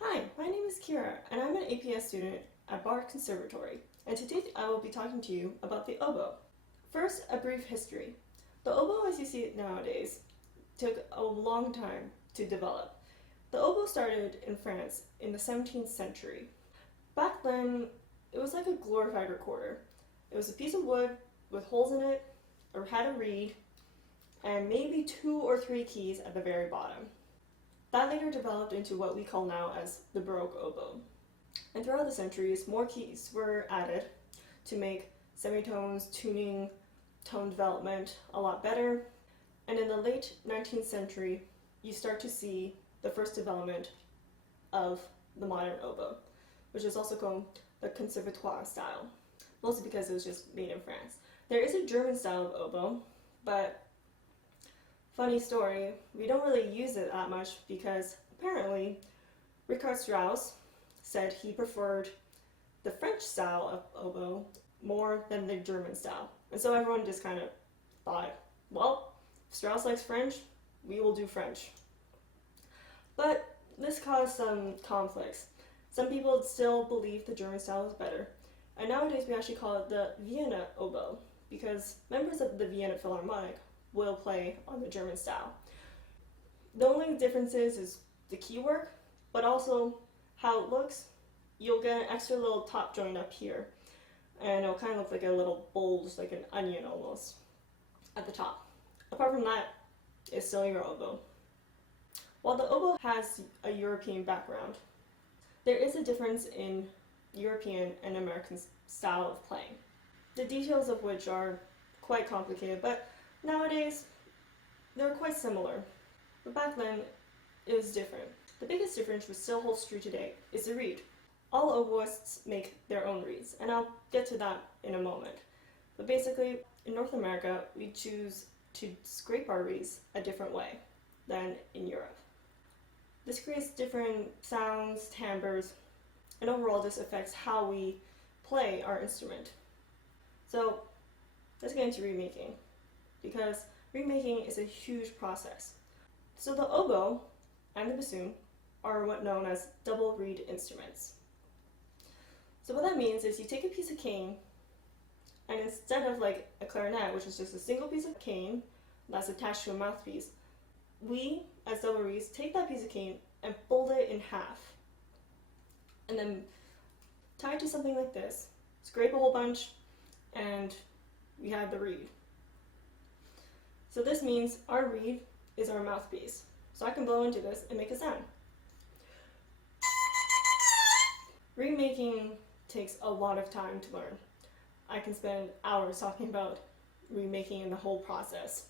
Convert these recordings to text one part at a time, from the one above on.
Hi, my name is Kira, and I'm an APS student at Conservatory, and today I will be talking to you about the oboe. First, a brief history. The oboe as you see it nowadays took a long time to develop. The oboe started in France in the 17th century. Back then, it was like a glorified recorder. It was a piece of wood with holes in it, or had a reed, and maybe 2 or 3 keys at the very bottom. That later developed into what we call now as the Baroque oboe. And throughout the centuries, more keys were added to make semitones, tuning, tone development a lot better. And in the late 19th century, you start to see the first development of the modern oboe, which is also called the Conservatoire style, mostly because it was just made in France. There is a German style of oboe, but funny story, we don't really use it that much because apparently Richard Strauss said he preferred the French style of oboe more than the German style. And so everyone just kind of thought, well, if Strauss likes French, we will do French. But this caused some conflicts. Some people still believe the German style is better. And nowadays we actually call it the Vienna oboe because members of the Vienna Philharmonic will play on the German style. The only difference is the key work, but also how it looks. You'll get an extra little top joint up here, and it'll kind of look like a little bulge, like an onion almost, at the top. Apart from that, it's still your oboe. While the oboe has a European background, there is a difference in European and American style of playing, the details of which are quite complicated, but nowadays they're quite similar. But back then, it was different. The biggest difference, which still holds true today, is the reed. All oboists make their own reeds, and I'll get to that in a moment. But basically, in North America, we choose to scrape our reeds a different way than in Europe. This creates different sounds, timbres, and overall this affects how we play our instrument. So let's get into remaking, because remaking is a huge process. So the oboe and the bassoon are what known as double reed instruments. So what that means is you take a piece of cane, and instead of like a clarinet, which is just a single piece of cane that's attached to a mouthpiece, we, as double reeds, take that piece of cane and fold it in half, and then tie it to something like this, scrape a whole bunch, and we have the reed. So this means our reed is our mouthpiece. So I can blow into this and make a sound. Reed making takes a lot of time to learn. I can spend hours talking about reed making and the whole process,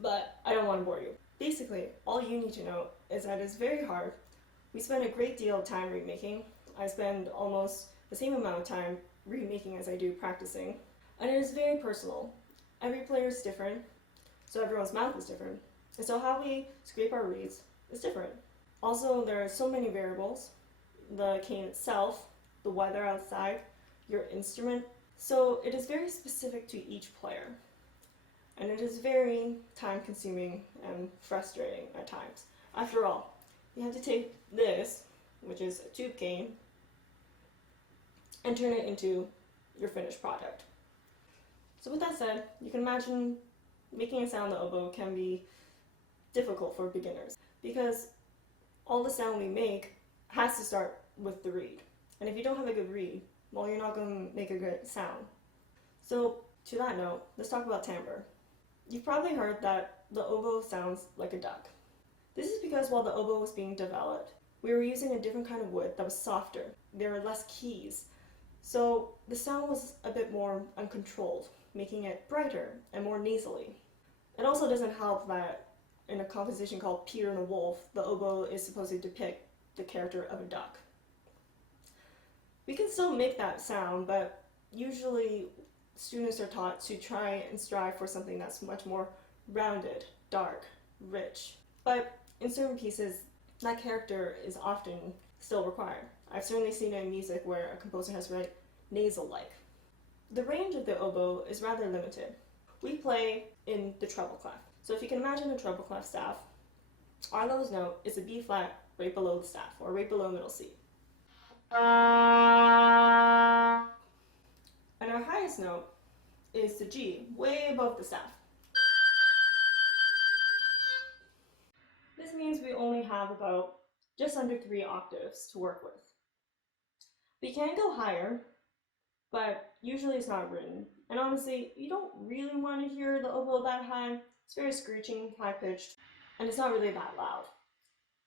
but I don't want to bore you. Basically, all you need to know is that it's very hard. We spend a great deal of time reed making. I spend almost the same amount of time reed making as I do practicing, and it is very personal. Every player is different, so everyone's mouth is different, and so how we scrape our reeds is different. Also, there are so many variables: the cane itself, the weather outside, your instrument. So it is very specific to each player, and it is very time-consuming and frustrating at times. After all, you have to take this, which is a tube cane, and turn it into your finished product. So with that said, you can imagine making a sound on the oboe can be difficult for beginners because all the sound we make has to start with the reed. And if you don't have a good reed, well, you're not going to make a good sound. So to that note, let's talk about timbre. You've probably heard that the oboe sounds like a duck. This is because while the oboe was being developed, we were using a different kind of wood that was softer. There were less keys. So the sound was a bit more uncontrolled, making it brighter and more nasally. It also doesn't help that in a composition called Peter and the Wolf, the oboe is supposed to depict the character of a duck. We can still make that sound, but usually students are taught to try and strive for something that's much more rounded, dark, rich. But in certain pieces, that character is often still required. I've certainly seen it in music where a composer has read nasal-like. The range of the oboe is rather limited. We play in the treble clef. So if you can imagine a treble clef staff, our lowest note is a B flat right below the staff, or right below middle C. And our highest note is the G, way above the staff. This means we only have about just under 3 octaves to work with. We can go higher, but usually it's not written. And honestly, you don't really want to hear the oboe that high. It's very screeching, high-pitched, and it's not really that loud.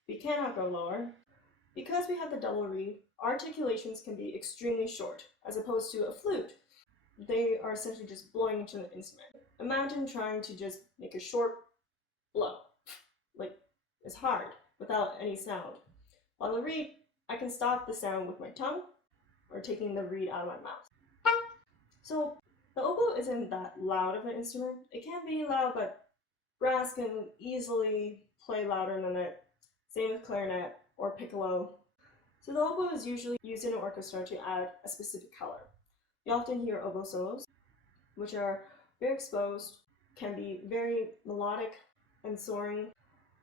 We cannot go lower. Because we have the double reed, our articulations can be extremely short, as opposed to a flute. They are essentially just blowing into the instrument. Imagine trying to just make a short blow. Like, it's hard, without any sound. While the reed, I can stop the sound with my tongue, or taking the reed out of my mouth. So, the oboe isn't that loud of an instrument. It can be loud, but brass can easily play louder than it. Same with clarinet or piccolo. So the oboe is usually used in an orchestra to add a specific color. You often hear oboe solos, which are very exposed, can be very melodic and soaring.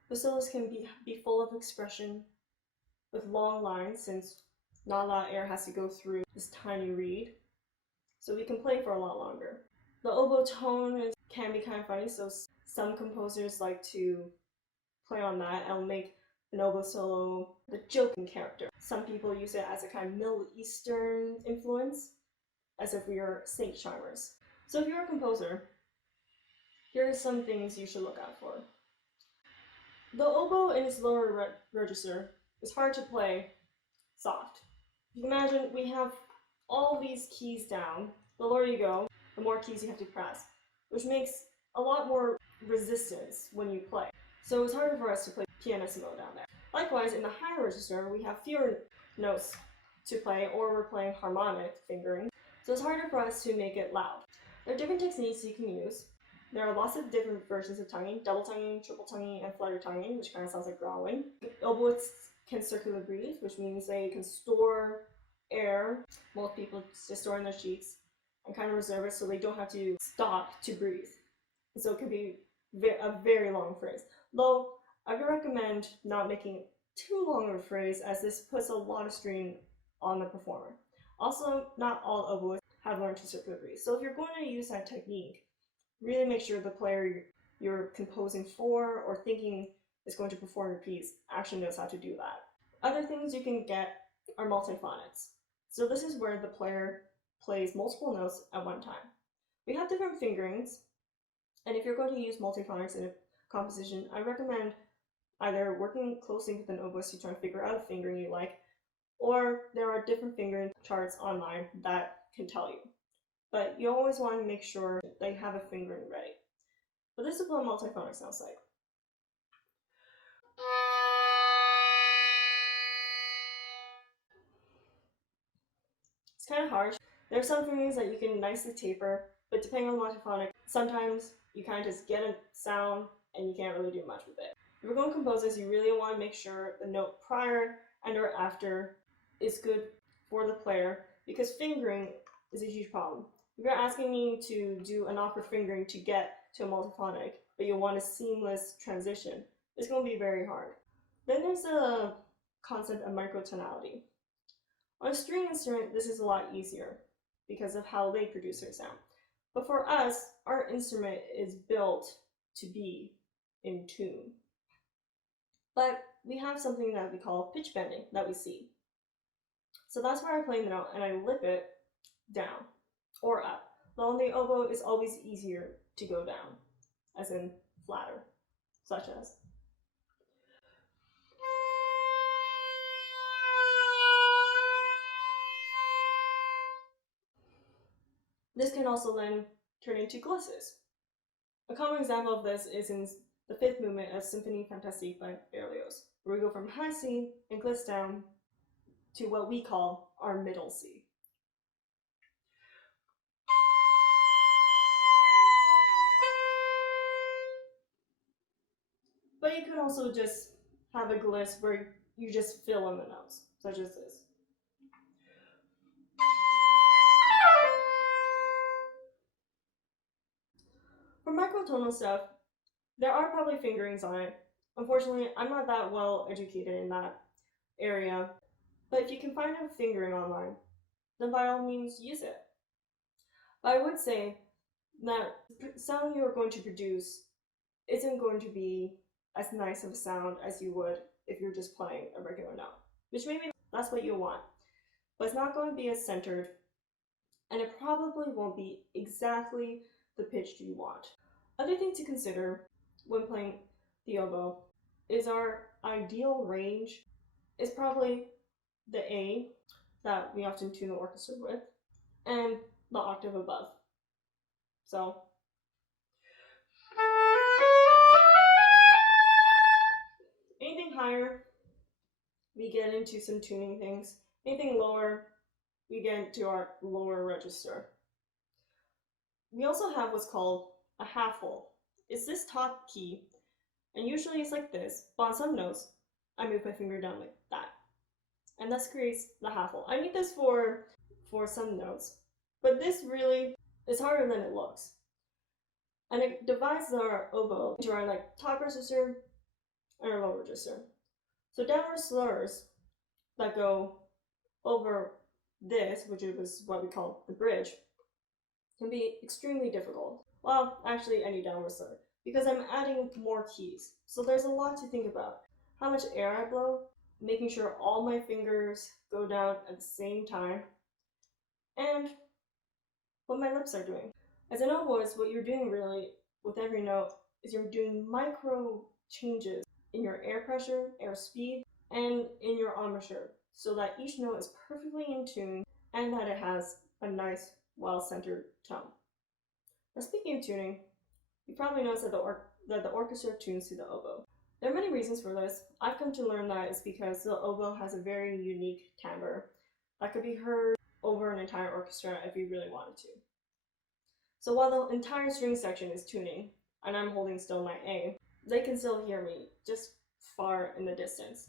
The solos can be full of expression with long lines, since not a lot of air has to go through this tiny reed. So we can play for a lot longer. The oboe tone can be kind of funny, so some composers like to play on that and make an oboe solo the joking character. Some people use it as a kind of Middle Eastern influence, as if we are snake charmers. So if you're a composer, here are some things you should look out for. The oboe in its lower register is hard to play soft. You can imagine we have all these keys down. The lower you go, the more keys you have to press, which makes a lot more resistance when you play. So it's harder for us to play pianissimo down there. Likewise, in the higher register, we have fewer notes to play, or we're playing harmonic fingering, so it's harder for us to make it loud. There are different techniques you can use. There are lots of different versions of tonguing: double tonguing, triple tonguing, and flutter tonguing, which kind of sounds like growling. Oboists can circular breathe, which means they can store air. Most people just store in their cheeks and kind of reserve it so they don't have to stop to breathe. So it can be a very long phrase. Though I would recommend not making too long of a phrase, as this puts a lot of strain on the performer. Also, not all oboists have learned to circular breathe. So if you're going to use that technique, really make sure the player you're composing for or thinking is going to perform your piece actually knows how to do that. Other things you can get are multiphonics. So this is where the player plays multiple notes at one time. We have different fingerings, and if you're going to use multiphonics in a composition, I recommend either working closely with an oboist to try and figure out a fingering you like, or there are different fingering charts online that can tell you. But you always want to make sure that you have a fingering ready. But this is what multiphonic sounds like. It's kind of harsh. There are some fingerings that you can nicely taper, but depending on the multiphonic, sometimes you kind of just get a sound and you can't really do much with it. If we're going to compose this, you really want to make sure the note prior and or after is good for the player, because fingering is a huge problem. If you're asking me to do an opera fingering to get to a multiphonic, but you want a seamless transition, it's going to be very hard. Then there's the concept of microtonality. On a string instrument, this is a lot easier because of how they produce their sound. But for us, our instrument is built to be in tune. But we have something that we call pitch bending that we see. So that's where I play the note and I lip it down or up. Though on the oboe, it's always easier to go down, as in flatter, such as. This can also then turn into glisses. A common example of this is in the fifth movement of Symphonie Fantastique by Berlioz, where we go from high C and gliss down to what we call our middle C. But you could also just have a gliss where you just fill in the notes, such as this. For microtonal stuff, there are probably fingerings on it. Unfortunately, I'm not that well educated in that area. But if you can find out fingering online, then by all means use it. But I would say that the sound you're going to produce isn't going to be as nice of a sound as you would if you're just playing a regular note, which maybe that's what you want. But it's not going to be as centered, and it probably won't be exactly the pitch you want. Other thing to consider when playing the oboe is our ideal range is probably the A that we often tune the orchestra with, and the octave above. So anything higher, we get into some tuning things. Anything lower, we get into our lower register. We also have what's called a half hole. It's this top key, and usually it's like this, but on some notes, I move my finger down like that. And this creates the half hole. I need this for some notes, but this really is harder than it looks. And it divides our oboe into our top register and our lower register. So downward slurs that go over this, which was what we call the bridge, can be extremely difficult. Well, actually any downward slur, because I'm adding more keys. So there's a lot to think about. How much air I blow, making sure all my fingers go down at the same time, and what my lips are doing. As an oboist, what you're doing really with every note is you're doing micro changes in your air pressure, air speed, and in your embouchure, so that each note is perfectly in tune and that it has a nice, well-centered tone. Now speaking of tuning, you probably noticed that the orchestra tunes to the oboe. There are many reasons for this. I've come to learn that it's because the oboe has a very unique timbre that could be heard over an entire orchestra if you really wanted to. So while the entire string section is tuning, and I'm holding still my A, they can still hear me just far in the distance.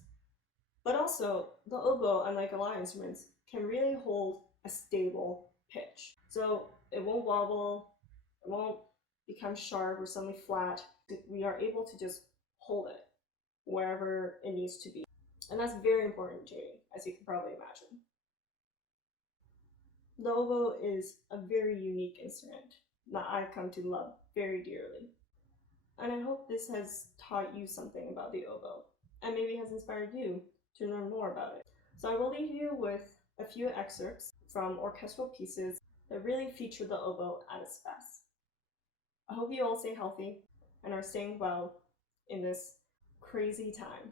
But also, the oboe, unlike a lot of instruments, can really hold a stable pitch. So it won't wobble, it won't become sharp or suddenly flat. We are able to just hold it wherever it needs to be. And that's very important in tuning, as you can probably imagine. The oboe is a very unique instrument that I've come to love very dearly. And I hope this has taught you something about the oboe, and maybe has inspired you to learn more about it. So I will leave you with a few excerpts from orchestral pieces that really feature the oboe at its best. I hope you all stay healthy and are staying well in this crazy time.